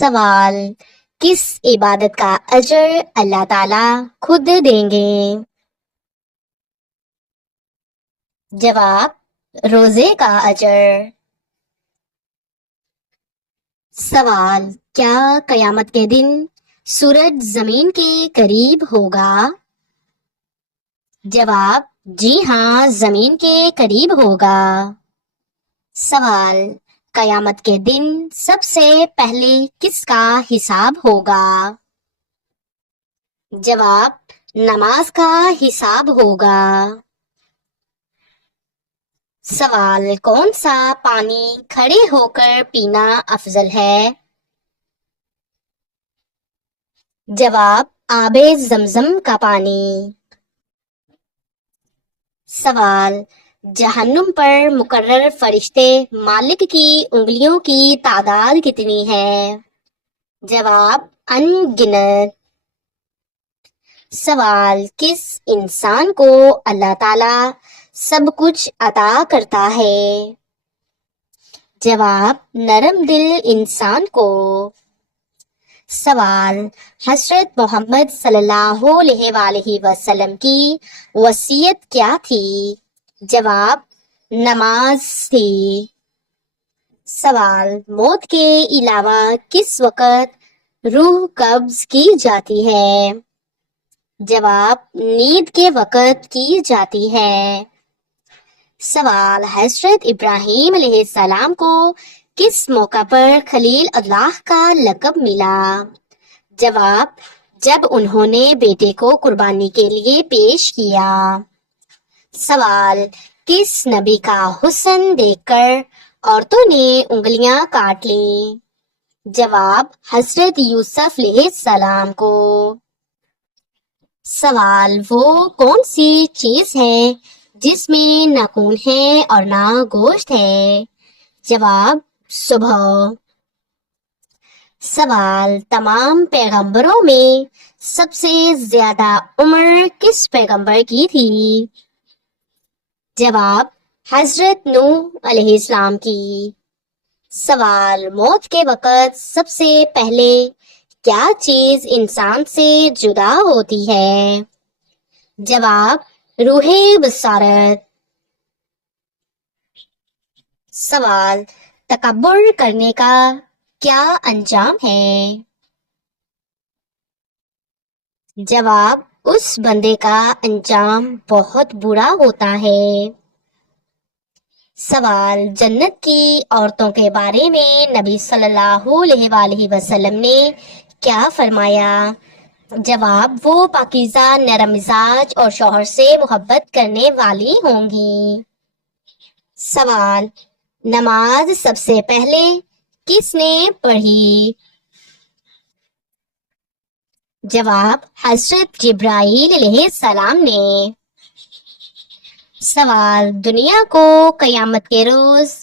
سوال: کس عبادت کا اجر اللہ تعالی خود دیں گے؟ جواب: روزے کا اجر۔ سوال: کیا قیامت کے دن سورج زمین کے قریب ہوگا؟ جواب: جی ہاں، زمین کے قریب ہوگا۔ سوال: قیامت کے دن سب سے پہلے کس کا حساب ہوگا؟ جواب: نماز کا حساب ہوگا۔ سوال: کون سا پانی کھڑے ہو کر پینا افضل ہے؟ جواب: آب زمزم کا پانی۔ سوال: جہنم پر مقرر فرشتے مالک کی انگلیوں کی تعداد کتنی ہے؟ جواب: ان گنت۔ سوال: کس انسان کو اللہ تعالی سب کچھ عطا کرتا ہے؟ جواب: نرم دل انسان کو۔ سوال: حضرت محمد صلی اللہ علیہ وآلہ وسلم کی وصیت کیا تھی؟ جواب: نماز تھی۔ سوال: موت کے علاوہ کس وقت روح قبض کی جاتی ہے؟ جواب: نیند کے وقت کی جاتی ہے۔ سوال: حضرت ابراہیم علیہ السلام کو کس موقع پر خلیل اللہ کا لقب ملا؟ جواب: جب انہوں نے بیٹے کو قربانی کے لیے پیش کیا۔ سوال: کس نبی کا حسن دیکھ کر عورتوں نے انگلیاں کاٹ لیں؟ جواب: حضرت یوسف علیہ السلام کو۔ سوال: وہ کون سی چیز ہے جس میں نہ خون ہے اور نہ گوشت ہے؟ جواب: صبح۔ سوال: تمام پیغمبروں میں سب سے زیادہ عمر کس پیغمبر کی تھی؟ جواب: حضرت نوح علیہ السلام کی۔ سوال: موت کے وقت سب سے پہلے کیا چیز انسان سے جدا ہوتی ہے؟ جواب: روح بصارت۔ سوال: تکبر کرنے کا کیا انجام ہے؟ جواب: اس بندے کا انجام بہت برا ہوتا ہے۔ سوال: جنت کی عورتوں کے بارے میں نبی صلی اللہ علیہ وآلہ وسلم نے کیا فرمایا؟ جواب: وہ پاکیزہ، نرم مزاج اور شوہر سے محبت کرنے والی ہوں گی۔ سوال: نماز سب سے پہلے کس نے پڑھی؟ جواب: حضرت جبرائیل علیہ السلام نے۔ سوال: دنیا کو قیامت کے روز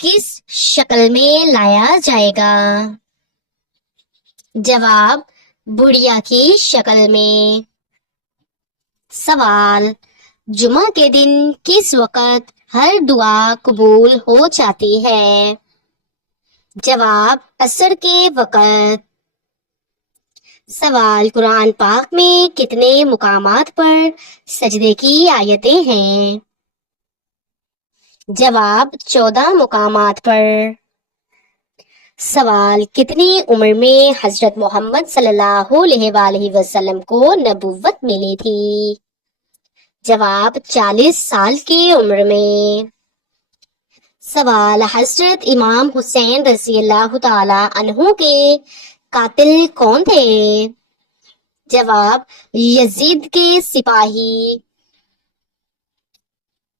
کس شکل میں لایا جائے گا؟ جواب: بڑھیا کی شکل میں۔ سوال: جمعہ کے دن کس وقت ہر دعا قبول ہو جاتی ہے؟ جواب: عصر کے وقت۔ سوال: قرآن پاک میں کتنے مقامات پر سجدے کی آیتیں ہیں؟ جواب: 14 مقامات پر۔ سوال: کتنی عمر میں حضرت محمد صلی اللہ علیہ وآلہ وسلم کو نبوت ملی تھی؟ جواب: 40 سال کی عمر میں۔ سوال: حضرت امام حسین رضی اللہ تعالی عنہ کے قاتل کون تھے؟ جواب: یزید کے سپاہی۔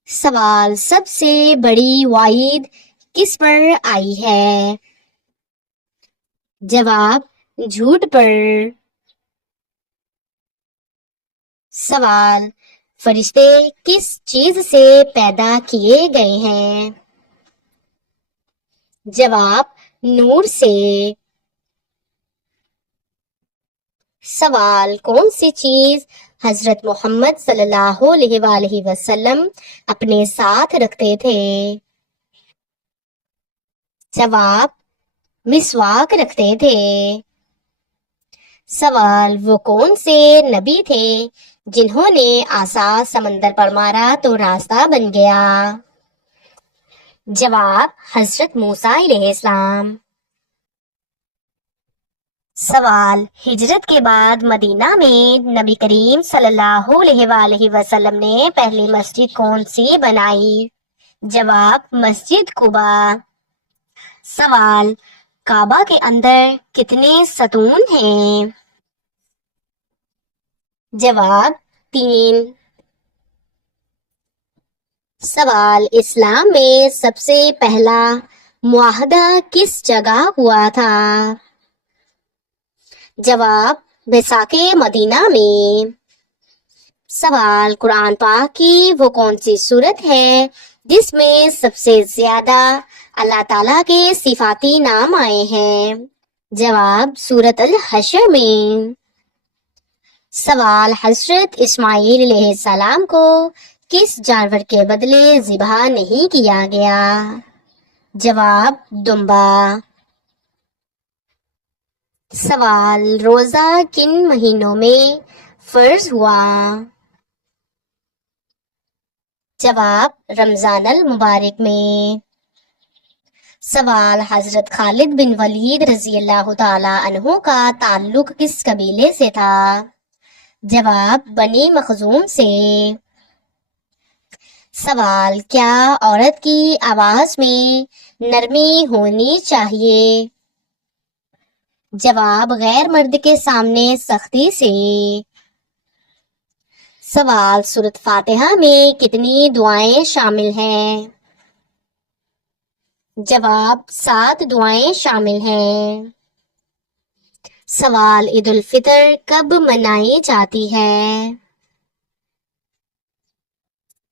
سوال: سب سے بڑی وعید کس پر آئی ہے؟ جواب: جھوٹ پر۔ سوال: فرشتے کس چیز سے پیدا کیے گئے ہیں؟ جواب: نور سے۔ سوال: کون سی چیز حضرت محمد صلی اللہ علیہ وآلہ وسلم اپنے ساتھ رکھتے تھے؟ جواب: مسواک رکھتے تھے۔ سوال، وہ کون سے نبی تھے جنہوں نے عصا سمندر پر مارا تو راستہ بن گیا؟ جواب، حضرت موسیٰ علیہ السلام۔ سوال، ہجرت کے بعد مدینہ میں نبی کریم صلی اللہ علیہ وآلہ وسلم نے پہلی مسجد کون سی بنائی؟ جواب، مسجد قباء۔ سوال، کعبہ کے اندر کتنے ستون ہیں؟ جواب، 3۔ سوال، اسلام میں سب سے پہلا معاہدہ کس جگہ ہوا تھا؟ جواب، بیساکھ مدینہ میں۔ سوال، قرآن پاک کی وہ کون سی سورت ہے جس میں سب سے زیادہ اللہ تعالیٰ کے صفاتی نام آئے ہیں؟ جواب، سورت الحشر میں۔ سوال، حضرت اسماعیل علیہ السلام کو کس جانور کے بدلے ذبح نہیں کیا گیا؟ جواب، دمبا۔ سوال، روزہ کن مہینوں میں فرض ہوا؟ جواب، رمضان المبارک میں۔ سوال، حضرت خالد بن ولید رضی اللہ تعالی عنہ کا تعلق کس قبیلے سے تھا؟ جواب، بنی مخزوم سے۔ سوال، کیا عورت کی آواز میں نرمی ہونی چاہیے؟ جواب، غیر مرد کے سامنے سختی سے۔ سوال، سورۃ فاتحہ میں کتنی دعائیں شامل ہیں؟ جواب، 7 دعائیں شامل ہیں۔ سوال، عید الفطر کب منائی جاتی ہے؟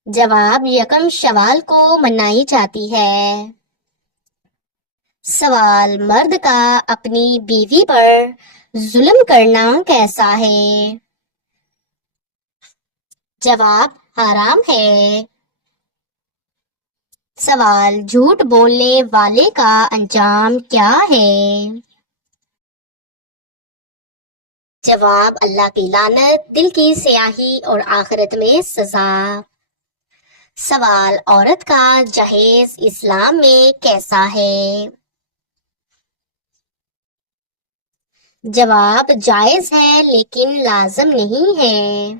جواب، 1 شوال کو منائی جاتی ہے۔ سوال، مرد کا اپنی بیوی پر ظلم کرنا کیسا ہے؟ جواب، حرام ہے۔ سوال، جھوٹ بولنے والے کا انجام کیا ہے؟ جواب، اللہ کی لعنت، دل کی سیاہی اور آخرت میں سزا۔ سوال، عورت کا جہیز اسلام میں کیسا ہے؟ جواب، جائز ہے لیکن لازم نہیں ہے۔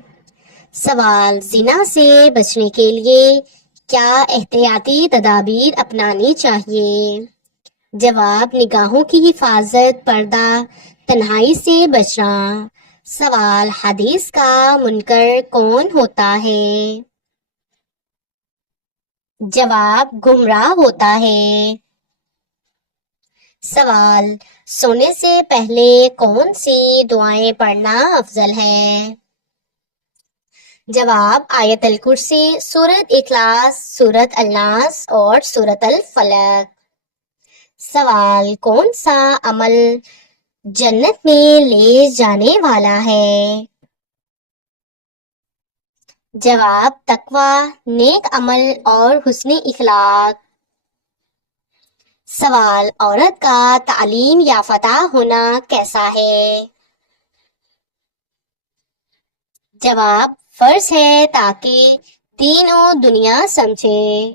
سوال، زنا سے بچنے کے لیے کیا احتیاطی تدابیر اپنانی چاہیے؟ جواب، نگاہوں کی حفاظت، پردہ، تنہائی سے بچنا۔ سوال، حدیث کا منکر کون ہوتا ہے؟ جواب، گمراہ ہوتا ہے۔ سوال، سونے سے پہلے کون سی دعائیں پڑھنا افضل ہے؟ جواب، آیت الکرسی، سورۃ اخلاص، سورۃ الناس اور سورۃ الفلق۔ سوال، کون سا عمل جنت میں لے جانے والا ہے؟ جواب، تقوی، نیک عمل اور حسن اخلاق۔ سوال، عورت کا تعلیم یافتہ ہونا کیسا ہے؟ جواب، فرض ہے تاکہ دین و دنیا سمجھے۔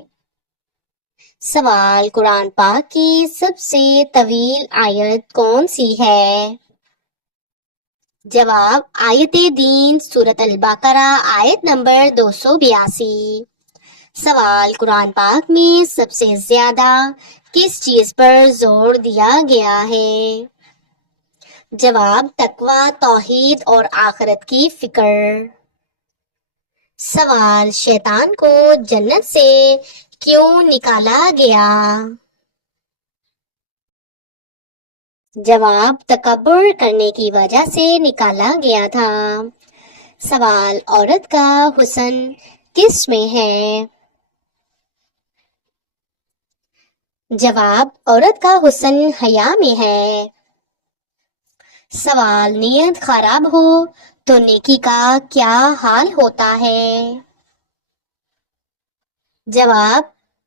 سوال، قرآن پاک کی سب سے طویل آیت کون سی ہے؟ جواب، آیت دین، سورۃ البقرہ، آیت نمبر 282۔ سوال، قرآن پاک میں سب سے زیادہ کس چیز پر زور دیا گیا ہے؟ جواب، تقوی، توحید اور آخرت کی فکر۔ سوال، شیطان کو جنت سے کیوں نکالا گیا؟ جواب، تکبر کرنے کی وجہ سے نکالا گیا تھا۔ سوال، عورت کا حسن کس میں ہے؟ جواب، عورت کا حسن حیا میں ہے۔ سوال، نیت خراب ہو تو نیکی کا کیا حال ہوتا ہے؟ جواب،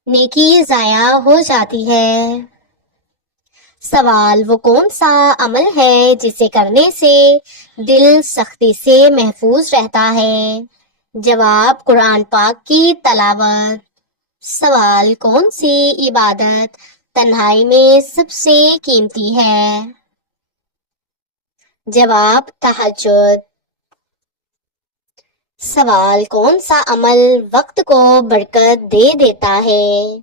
نیکی ضائع ہو جاتی ہے۔ سوال وہ کون سا عمل ہے جسے کرنے سے دل سختی سے محفوظ رہتا ہے؟ جواب قرآن پاک کی تلاوت۔ سوال کون سی عبادت تنہائی میں سب سے قیمتی ہے؟ جواب تہجد۔ سوال کون سا عمل وقت کو برکت دے دیتا ہے؟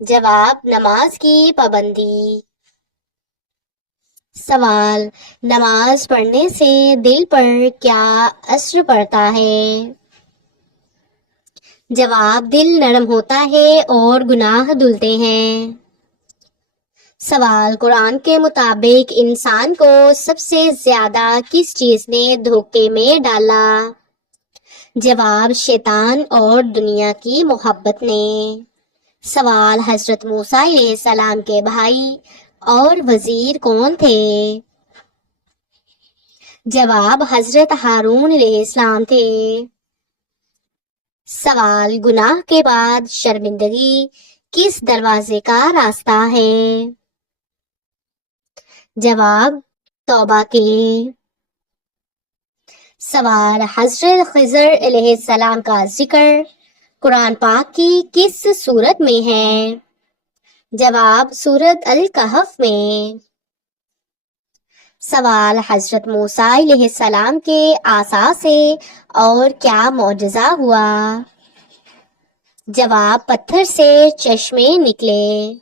جواب نماز کی پابندی۔ سوال نماز پڑھنے سے دل پر کیا اثر پڑتا ہے؟ جواب دل نرم ہوتا ہے اور گناہ دھلتے ہیں۔ سوال قرآن کے مطابق انسان کو سب سے زیادہ کس چیز نے دھوکے میں ڈالا؟ جواب شیطان اور دنیا کی محبت نے۔ سوال حضرت موسیٰ علیہ السلام کے بھائی اور وزیر کون تھے؟ جواب حضرت ہارون علیہ السلام تھے۔ سوال گناہ کے بعد شرمندگی کس دروازے کا راستہ ہے؟ جواب توبہ کے۔ سوال حضرت خضر علیہ السلام کا ذکر قرآن پاک کی کس سورت میں ہے؟ جواب سورت الکہف میں۔ سوال حضرت موسیٰ علیہ السلام کے عصا سے اور کیا معجزہ ہوا؟ جواب پتھر سے چشمے نکلے۔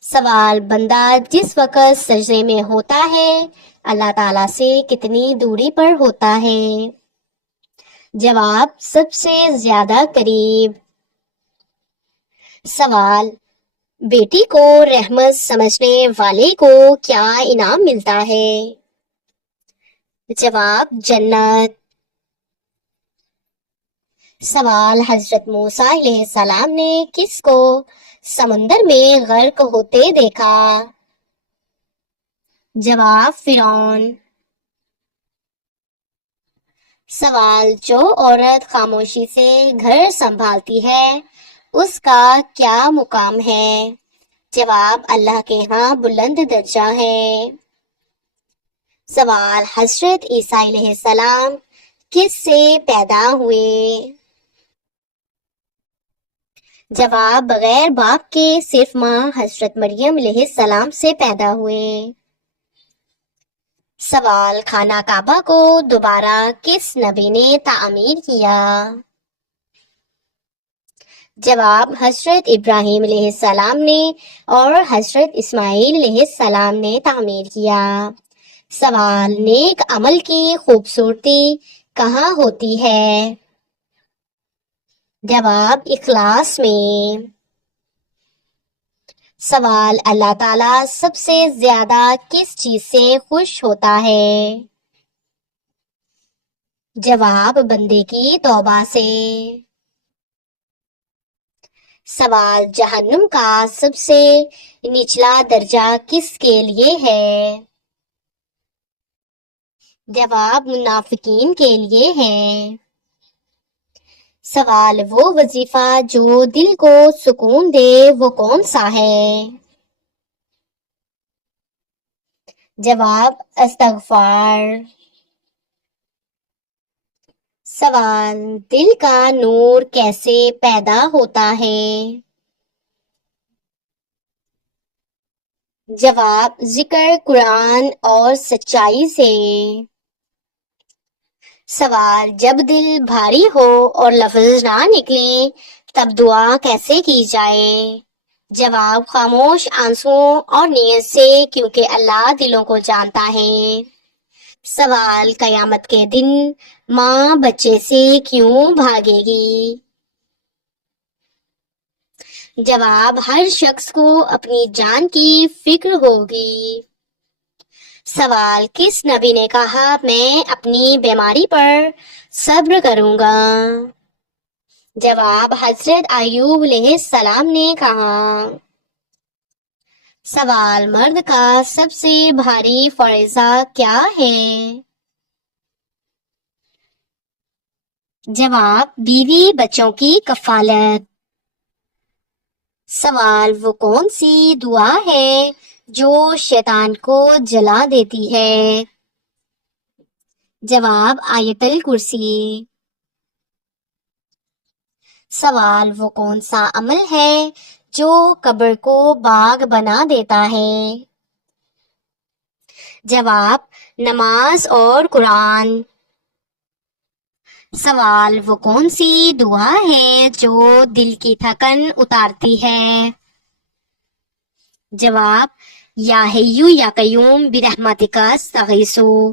سوال بندہ جس وقت سجدے میں ہوتا ہے اللہ تعالیٰ سے کتنی دوری پر ہوتا ہے؟ جواب سب سے زیادہ قریب۔ سوال بیٹی کو رحمت سمجھنے والے کو کیا انعام ملتا ہے؟ جواب جنت۔ سوال حضرت موسیٰ علیہ السلام نے کس کو سمندر میں غرق ہوتے دیکھا؟ جواب فرعون۔ سوال جو عورت خاموشی سے گھر سنبھالتی ہے اس کا کیا مقام ہے؟ جواب اللہ کے ہاں بلند درجہ ہے۔ سوال حضرت عیسیٰ علیہ السلام کس سے پیدا ہوئے؟ جواب بغیر باپ کے صرف ماں حضرت مریم علیہ السلام سے پیدا ہوئے۔ سوال خانہ کعبہ کو دوبارہ کس نبی نے تعمیر کیا؟ جواب حضرت ابراہیم علیہ السلام نے اور حضرت اسماعیل علیہ السلام نے تعمیر کیا۔ سوال نیک عمل کی خوبصورتی کہاں ہوتی ہے؟ جواب اخلاص میں۔ سوال اللہ تعالیٰ سب سے زیادہ کس چیز سے خوش ہوتا ہے؟ جواب بندے کی توبہ سے۔ سوال جہنم کا سب سے نچلا درجہ کس کے لیے ہے؟ جواب منافقین کے لیے ہے۔ سوال وہ وظیفہ جو دل کو سکون دے وہ کون سا ہے؟ جواب استغفار۔ سوال دل کا نور کیسے پیدا ہوتا ہے؟ جواب ذکر قرآن اور سچائی سے۔ سوال جب دل بھاری ہو اور لفظ نہ نکلیں تب دعا کیسے کی جائے؟ جواب خاموش آنسوؤں اور نیت سے کیونکہ اللہ دلوں کو جانتا ہے۔ سوال قیامت کے دن ماں بچے سے کیوں بھاگے گی؟ جواب ہر شخص کو اپنی جان کی فکر ہوگی۔ سوال کس نبی نے کہا میں اپنی بیماری پر صبر کروں گا؟ جواب حضرت ایوب علیہ السلام نے کہا۔ سوال مرد کا سب سے بھاری فریضہ کیا ہے؟ جواب بیوی بچوں کی کفالت۔ سوال، وہ کون سی دعا ہے جو شیطان کو جلا دیتی ہے؟ جواب، آیت الکرسی۔ سوال، وہ کون سا عمل ہے جو قبر کو باغ بنا دیتا ہے؟ جواب، نماز اور قرآن۔ سوال، وہ کون سی دعا ہے جو دل کی تھکن اتارتی ہے؟ جواب، یا حیو یا قیوم برحمتک استغیثو۔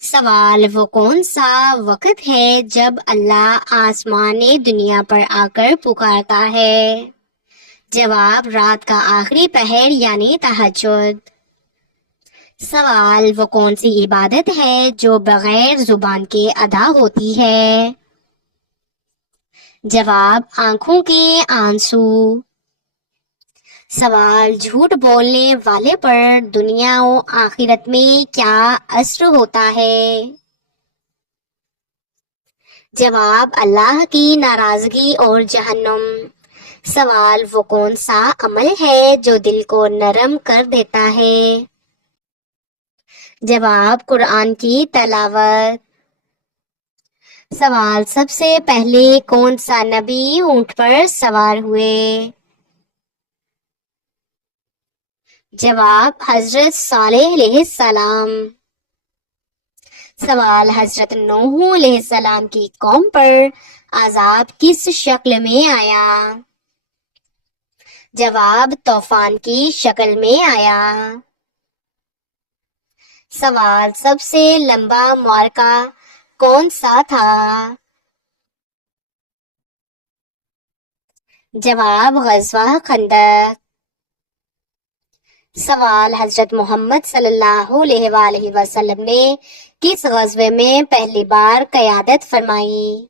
سوال، وہ کون سا وقت ہے جب اللہ آسمان دنیا پر آ کر پکارتا ہے؟ جواب، رات کا آخری پہر یعنی تہجد۔ سوال، وہ کون سی عبادت ہے جو بغیر زبان کے ادا ہوتی ہے؟ جواب، آنکھوں کے آنسو۔ سوال، جھوٹ بولنے والے پر دنیا و آخرت میں کیا اثر ہوتا ہے؟ جواب، اللہ کی ناراضگی اور جہنم۔ سوال، وہ کون سا عمل ہے جو دل کو نرم کر دیتا ہے؟ جواب، قرآن کی تلاوت۔ سوال، سب سے پہلے کون سا نبی اونٹ پر سوار ہوئے؟ جواب، حضرت صالح علیہ السلام۔ سوال، حضرت نوح علیہ السلام کی قوم پر عذاب کس شکل میں آیا؟ جواب، طوفان کی شکل میں آیا۔ سوال، سب سے لمبا معرکہ کون سا تھا؟ جواب، غزوہ خندق۔ سوال، حضرت محمد صلی اللہ علیہ وآلہ وسلم نے کس غزوے میں پہلی بار قیادت فرمائی؟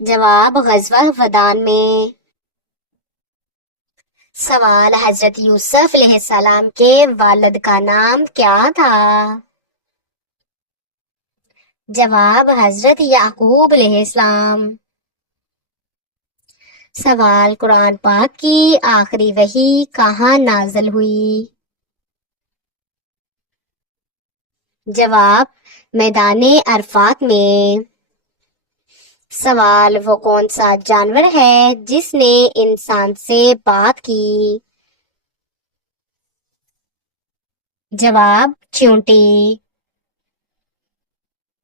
جواب، غزوہ ودان میں۔ سوال، حضرت یوسف علیہ السلام کے والد کا نام کیا تھا؟ جواب، حضرت یعقوب علیہ السلام۔ سوال، قرآن پاک کی آخری وحی کہاں نازل ہوئی؟ جواب، میدان عرفات میں۔ سوال، وہ کون سا جانور ہے جس نے انسان سے بات کی؟ جواب، چیونٹی۔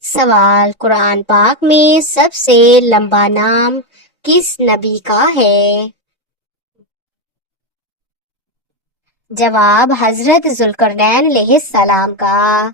سوال، قرآن پاک میں سب سے لمبا نام کس نبی کا ہے؟ جواب، حضرت ذوالقرنین علیہ السلام کا۔